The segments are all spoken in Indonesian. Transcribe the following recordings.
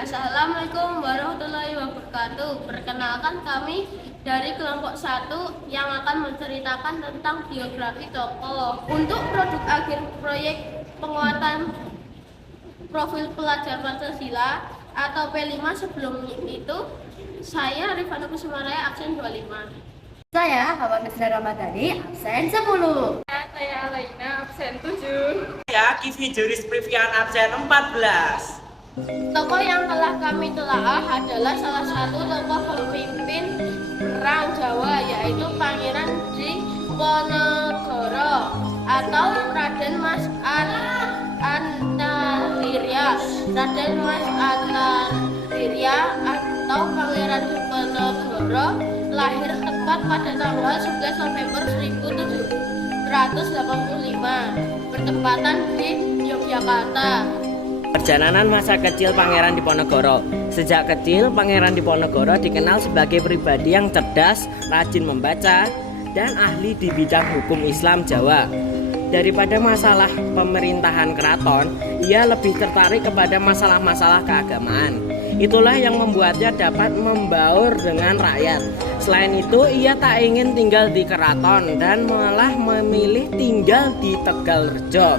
Assalamualaikum warahmatullahi wabarakatuh. Perkenalkan kami dari kelompok 1 yang akan menceritakan tentang biografi tokoh. Untuk produk akhir proyek penguatan profil pelajar Pancasila atau P5 sebelum itu, saya Rifana Kusumaraya absen 25. Saya Hawa Nusra Ramadhani, absen 10. Saya Alaina absen 7. Saya Kivi Juris Privian absen 14. Tokoh yang telah kami telaah adalah salah satu tokoh pemimpin perang Jawa, yaitu Pangeran Diponegoro atau Raden Mas Antavirya. Raden Mas Antavirya atau Pangeran Diponegoro lahir tepat pada tanggal 11 November 1785 bertepatan di Yogyakarta. Perjalanan masa kecil Pangeran Diponegoro. Sejak kecil, Pangeran Diponegoro dikenal sebagai pribadi yang cerdas, rajin membaca, dan ahli di bidang hukum Islam Jawa. Daripada masalah pemerintahan keraton, ia lebih tertarik kepada masalah-masalah keagamaan. Itulah yang membuatnya dapat membaur dengan rakyat. Selain itu, ia tak ingin tinggal di keraton dan malah memilih tinggal di Tegalrejo,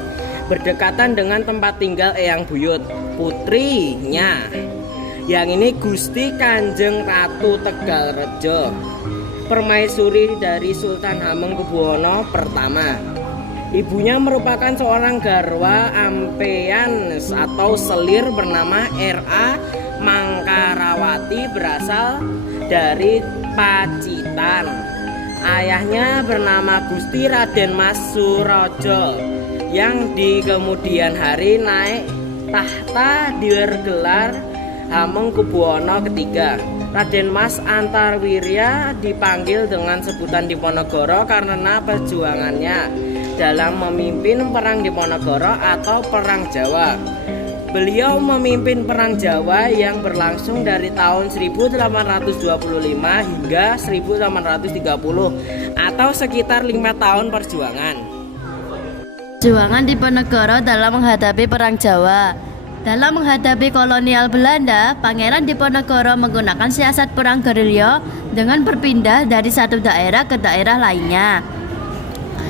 berdekatan dengan tempat tinggal Eyang Buyut, putrinya. Yang ini Gusti Kanjeng Ratu Tegalrejo, permaisuri dari Sultan Hamengkubuwono I. Ibunya merupakan seorang garwa ampeyan atau selir bernama R.A. Mangkarawati, berasal dari Pacitan. Ayahnya bernama Gusti Raden Mas Surojo, yang di kemudian hari naik tahta bergelar Hamengkubuwono III. Raden Mas Antarwirya dipanggil dengan sebutan Diponegoro karena perjuangannya dalam memimpin Perang Diponegoro atau Perang Jawa. Beliau memimpin Perang Jawa yang berlangsung dari tahun 1825 hingga 1830 atau sekitar 5 tahun perjuangan. Perjuangan Diponegoro dalam menghadapi Perang Jawa. Dalam menghadapi kolonial Belanda, Pangeran Diponegoro menggunakan siasat perang gerilya dengan berpindah dari satu daerah ke daerah lainnya.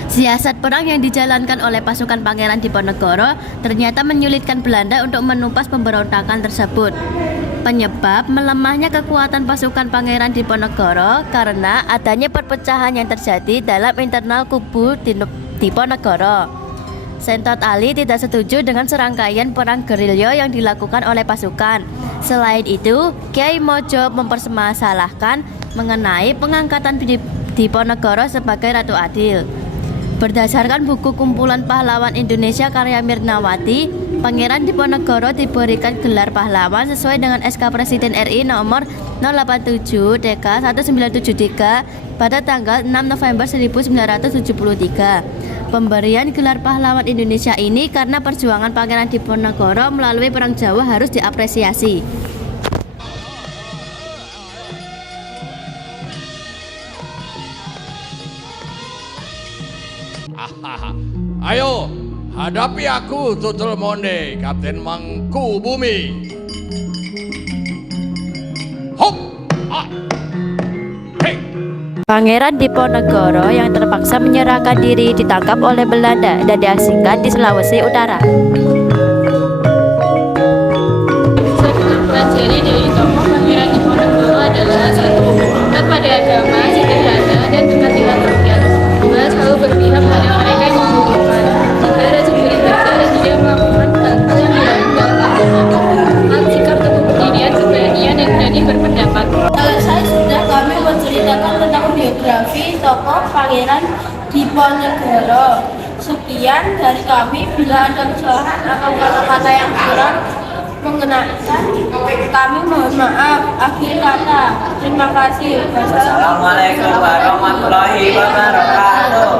Siasat perang yang dijalankan oleh pasukan Pangeran Diponegoro ternyata menyulitkan Belanda untuk menumpas pemberontakan tersebut. Penyebab melemahnya kekuatan pasukan Pangeran Diponegoro karena adanya perpecahan yang terjadi dalam internal kubu Diponegoro. Sentot Ali tidak setuju dengan serangkaian perang gerilya yang dilakukan oleh pasukan. Selain itu, Kiai Mojo mempermasalahkan mengenai pengangkatan Diponegoro sebagai Ratu Adil. Berdasarkan buku kumpulan pahlawan Indonesia karya Mirnawati, Pangeran Diponegoro diberikan gelar pahlawan sesuai dengan SK Presiden RI nomor 087 DK 1973 pada tanggal 6 November 1973. Pemberian gelar pahlawan Indonesia ini karena perjuangan Pangeran Diponegoro melalui Perang Jawa harus diapresiasi. Ayo, hadapi aku Tutul Monde, Kapten Mangkubumi. Hop! Ah! Hey! Pangeran Diponegoro yang terpaksa menyerahkan diri ditangkap oleh Belanda dan diasingkan di Sulawesi Utara. Saya mempelajari dari tokoh Pangeran Diponegoro adalah satu, taat pada agama, sederhana, dan dekat dengan rakyat. Dua, selalu berpihak pada mereka yang membutuhkan. Tiga, rajin beribadah dan tidak melakukan hal-hal yang dilanggar. Sikap teguh pendirian, keberanian, dan berani berpendapat. Selesai sudah kami menceritakan tentang biografi tokoh Pangeran Diponegoro. Sekian dari kami. Bila ada kesalahan atau kata-kata yang kurang mengenakan, kami mohon maaf. Akhir kata, terima kasih. Assalamualaikum warahmatullahi wabarakatuh.